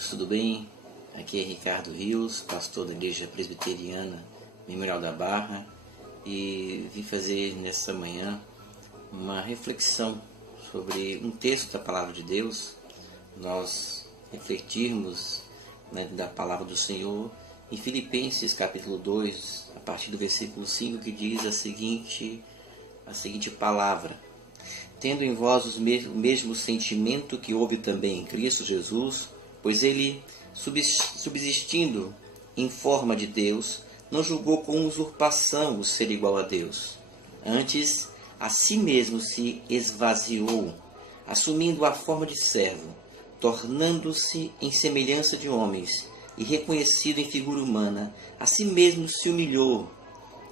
Tudo bem? Aqui é Ricardo Rios, pastor da Igreja Presbiteriana Memorial da Barra, e vim fazer nessa manhã uma reflexão sobre um texto da Palavra de Deus. Nós refletirmos da Palavra do Senhor em Filipenses capítulo 2, a partir do versículo 5, que diz a seguinte palavra: tendo em vós o mesmo sentimento que houve também em Cristo Jesus, pois ele, subsistindo em forma de Deus, não julgou com usurpação o ser igual a Deus. Antes, a si mesmo se esvaziou, assumindo a forma de servo, tornando-se em semelhança de homens, e reconhecido em figura humana, a si mesmo se humilhou,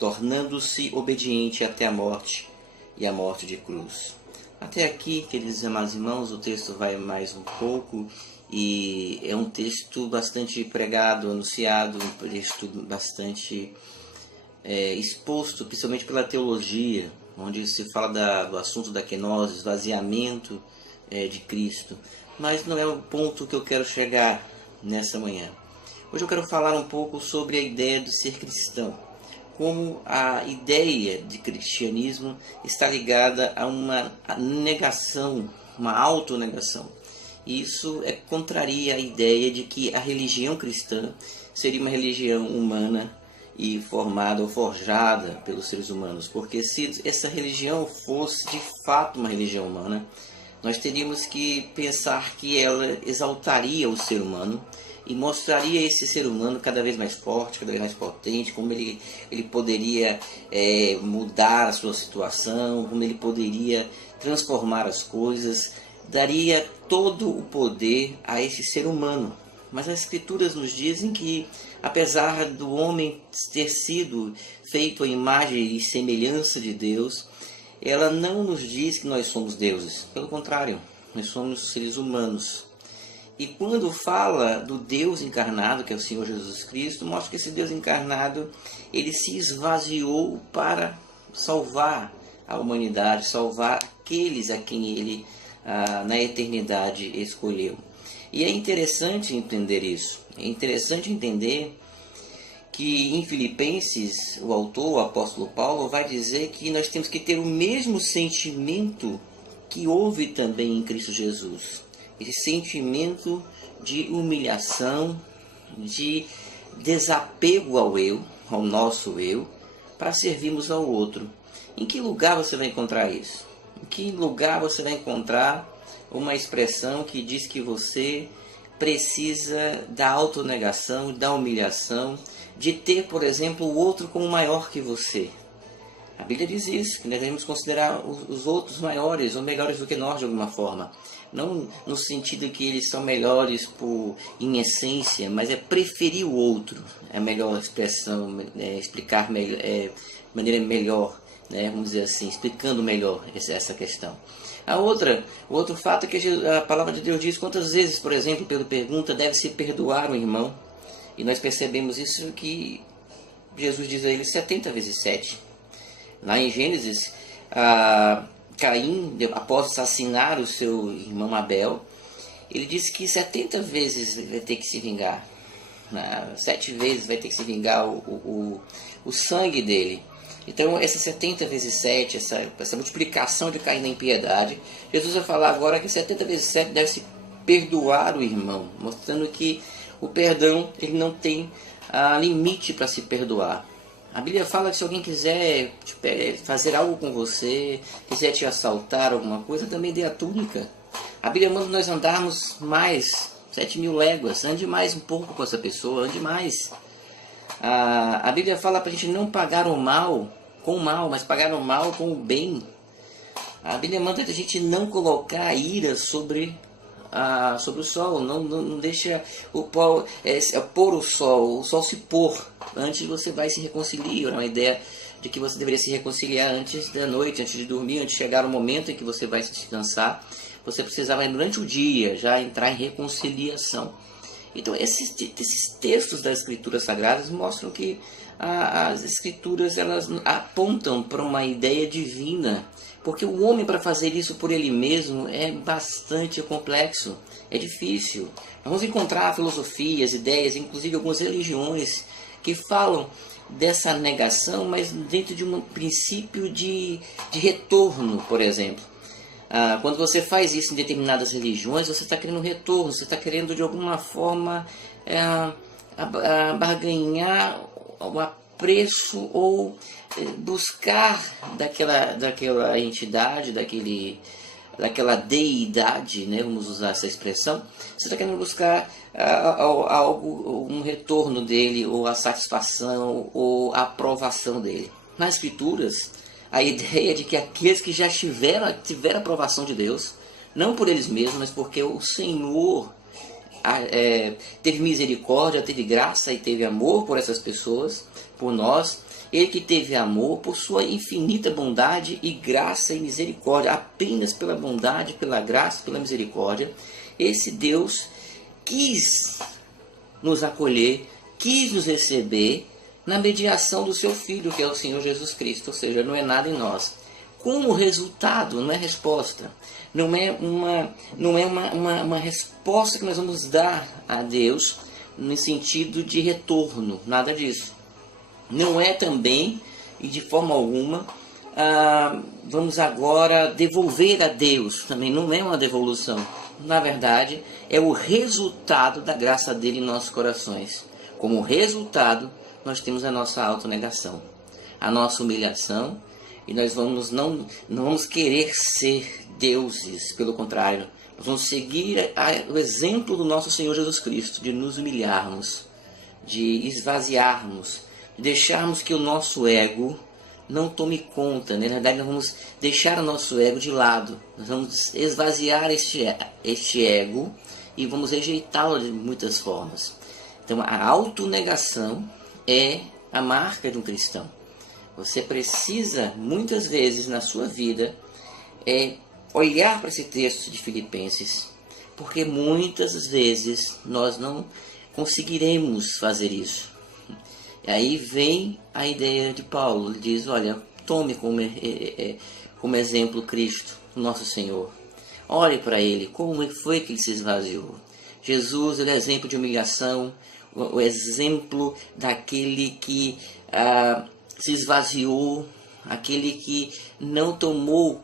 tornando-se obediente até a morte, e a morte de cruz. Até aqui, queridos amados irmãos, o texto vai mais um pouco, e é um texto bastante pregado, anunciado, um texto bastante exposto, principalmente pela teologia, onde se fala do assunto da kenosis, esvaziamento de Cristo. Mas não é o ponto que eu quero chegar nessa manhã. Hoje eu quero falar um pouco sobre a ideia de ser cristão. Como a ideia de cristianismo está ligada a uma negação, uma autonegação. Isso contraria a ideia de que a religião cristã seria uma religião humana e formada ou forjada pelos seres humanos. Porque se essa religião fosse de fato uma religião humana, nós teríamos que pensar que ela exaltaria o ser humano e mostraria esse ser humano cada vez mais forte, cada vez mais potente, como ele poderia mudar a sua situação, como ele poderia transformar as coisas, daria todo o poder a esse ser humano. Mas as Escrituras nos dizem que, apesar do homem ter sido feito à imagem e semelhança de Deus, ela não nos diz que nós somos deuses. Pelo contrário, nós somos seres humanos. E quando fala do Deus encarnado, que é o Senhor Jesus Cristo, mostra que esse Deus encarnado, ele se esvaziou para salvar a humanidade, salvar aqueles a quem ele na eternidade escolheu. E é interessante entender isso. É interessante entender que em Filipenses, o autor, o apóstolo Paulo, vai dizer que nós temos que ter o mesmo sentimento que houve também em Cristo Jesus. Esse sentimento de humilhação, de desapego ao eu, ao nosso eu, para servirmos ao outro. Em que lugar você vai encontrar isso? Em que lugar você vai encontrar uma expressão que diz que você precisa da autonegação, da humilhação, de ter, por exemplo, o outro como maior que você? A Bíblia diz isso, que nós devemos considerar os outros maiores ou melhores do que nós de alguma forma. Não no sentido que eles são melhores em essência, mas é preferir o outro. É a melhor expressão, explicar de maneira melhor, vamos dizer assim, explicando melhor essa questão. O outro fato é que a palavra de Deus diz quantas vezes, por exemplo, pela pergunta, deve-se perdoar um irmão. E nós percebemos isso que Jesus diz a ele 70 vezes 7. Lá em Gênesis, Caim, após assassinar o seu irmão Abel, ele disse que 70 vezes vai ter que se vingar. 7 vezes vai ter que se vingar o sangue dele. Então, essa 70 vezes 7, essa multiplicação de Caim na impiedade, Jesus vai falar agora que 70 vezes 7 deve-se perdoar o irmão, mostrando que o perdão ele não tem limite para se perdoar. A Bíblia fala que se alguém quiser fazer algo com você, quiser te assaltar, alguma coisa, também dê a túnica. A Bíblia manda nós andarmos mais, 7.000 léguas, ande mais um pouco com essa pessoa, ande mais. A Bíblia fala para a gente não pagar o mal com o mal, mas pagar o mal com o bem. A Bíblia manda a gente não colocar a ira sobre o sol, não deixa pôr o sol se pôr. Antes você vai se reconciliar. É uma ideia de que você deveria se reconciliar antes da noite, antes de dormir, antes de chegar o momento em que você vai se descansar. Você precisava durante o dia já entrar em reconciliação. Então esses textos das Escrituras Sagradas mostram que as Escrituras elas apontam para uma ideia divina, porque o homem, para fazer isso por ele mesmo, é bastante complexo, é difícil. Nós vamos encontrar filosofias, ideias, inclusive algumas religiões que falam dessa negação, mas dentro de um princípio de retorno, por exemplo. Quando você faz isso em determinadas religiões, você está querendo retorno, você está querendo de alguma forma barganhar o apreço ou buscar daquela entidade, daquela deidade, né, vamos usar essa expressão. Você está querendo buscar algo, um retorno dele, ou a satisfação, ou a aprovação dele. Nas Escrituras, a ideia de que aqueles que já tiveram a aprovação de Deus, não por eles mesmos, mas porque o Senhor teve misericórdia, teve graça e teve amor por essas pessoas, por nós. Ele que teve amor por sua infinita bondade e graça e misericórdia, apenas pela bondade, pela graça, pela misericórdia, esse Deus quis nos acolher, quis nos receber na mediação do seu Filho, que é o Senhor Jesus Cristo, ou seja, não é nada em nós. Como resultado, não é resposta, não é uma resposta que nós vamos dar a Deus no sentido de retorno, nada disso. Não é também, e de forma alguma, vamos agora devolver a Deus, também não é uma devolução. Na verdade, é o resultado da graça dele em nossos corações. Como resultado, nós temos a nossa autonegação, a nossa humilhação, e nós não vamos querer ser deuses, pelo contrário, nós vamos seguir o exemplo do nosso Senhor Jesus Cristo, de nos humilharmos, de esvaziarmos, de deixarmos que o nosso ego não tome conta, né? Na verdade, nós vamos deixar o nosso ego de lado, nós vamos esvaziar este ego e vamos rejeitá-lo de muitas formas. Então, a autonegação é a marca de um cristão. Você precisa, muitas vezes na sua vida, olhar para esse texto de Filipenses, porque muitas vezes nós não conseguiremos fazer isso. E aí vem a ideia de Paulo, ele diz, olha, tome como exemplo Cristo, nosso Senhor. Olhe para ele, como foi que ele se esvaziou. Jesus, ele é exemplo de humilhação, o exemplo daquele que se esvaziou, aquele que não tomou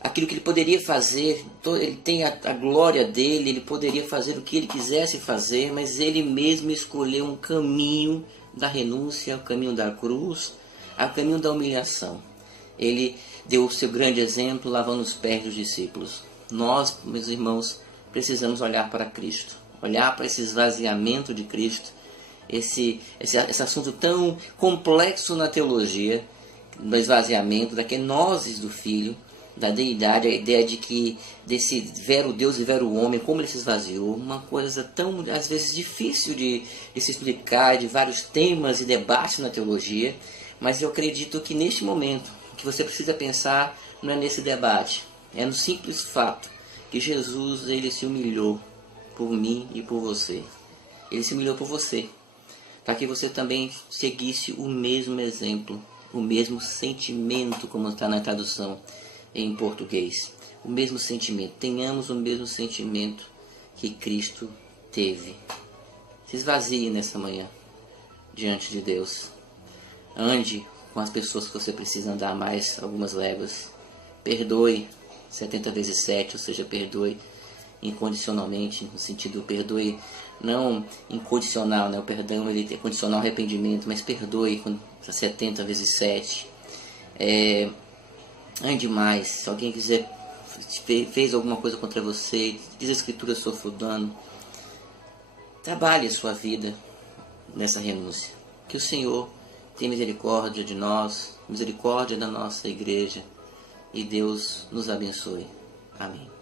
aquilo que ele poderia fazer. Ele tem a glória dele, ele poderia fazer o que ele quisesse fazer, mas ele mesmo escolheu um caminho da renúncia, o caminho da cruz, o caminho da humilhação. Ele deu o seu grande exemplo lavando os pés dos discípulos. Nós, meus irmãos, precisamos olhar para Cristo, olhar para esse esvaziamento de Cristo, esse assunto tão complexo na teologia, do esvaziamento, da kenoses do Filho, da deidade, a ideia de que desse vero Deus e vero homem, como ele se esvaziou, uma coisa tão, às vezes, difícil de se explicar, de vários temas e debates na teologia, mas eu acredito que neste momento, o que você precisa pensar não é nesse debate, é no simples fato que Jesus, ele se humilhou por mim e por você. Ele se humilhou por você, para que você também seguisse o mesmo exemplo, o mesmo sentimento, como está na tradução em português. O mesmo sentimento. Tenhamos o mesmo sentimento que Cristo teve. Se esvazie nessa manhã diante de Deus. Ande com as pessoas que você precisa andar mais algumas léguas. Perdoe 70 vezes 7, ou seja, perdoe incondicionalmente, no sentido perdoe não incondicional, né? O perdão ele é condicional ao arrependimento, mas perdoe 70 vezes 7. Ande mais. Se alguém quiser fez alguma coisa contra você, diz a Escritura sofre o dano, trabalhe a sua vida nessa renúncia. Que o Senhor tenha misericórdia de nós, misericórdia da nossa igreja, e Deus nos abençoe. Amém.